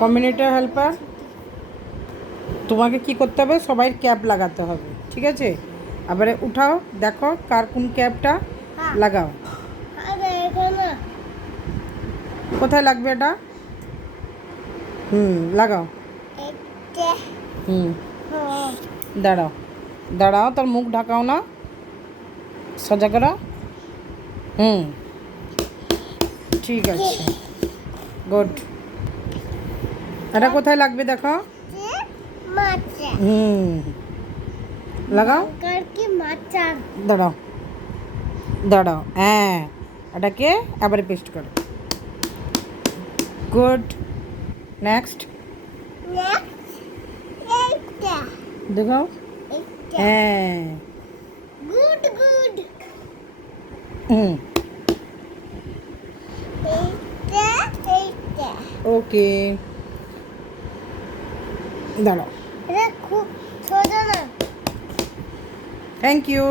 Community helper তোমাকে কি করতে হবে, সবাই ক্যাপ লাগাতে হবে, ঠিক আছে? আবার উঠাও, দেখো কার কোন ক্যাপটা লাগাও। কোথায় লাগবে এটা? লাগাও। দাঁড়াও দাঁড়াও, তোর মুখ ঢাকাও না, সোজা করো। ঠিক আছে, গুড। এটা কোথায় লাগবে দেখো। লাগাও। দাঁড়াও দাঁড়াও, হ্যাঁ, এটাকে আবার পেস্ট করো। গুড। নেক্সট দেখাও। হ্যাঁ, ওকে, দাঁড়াও। Thank you.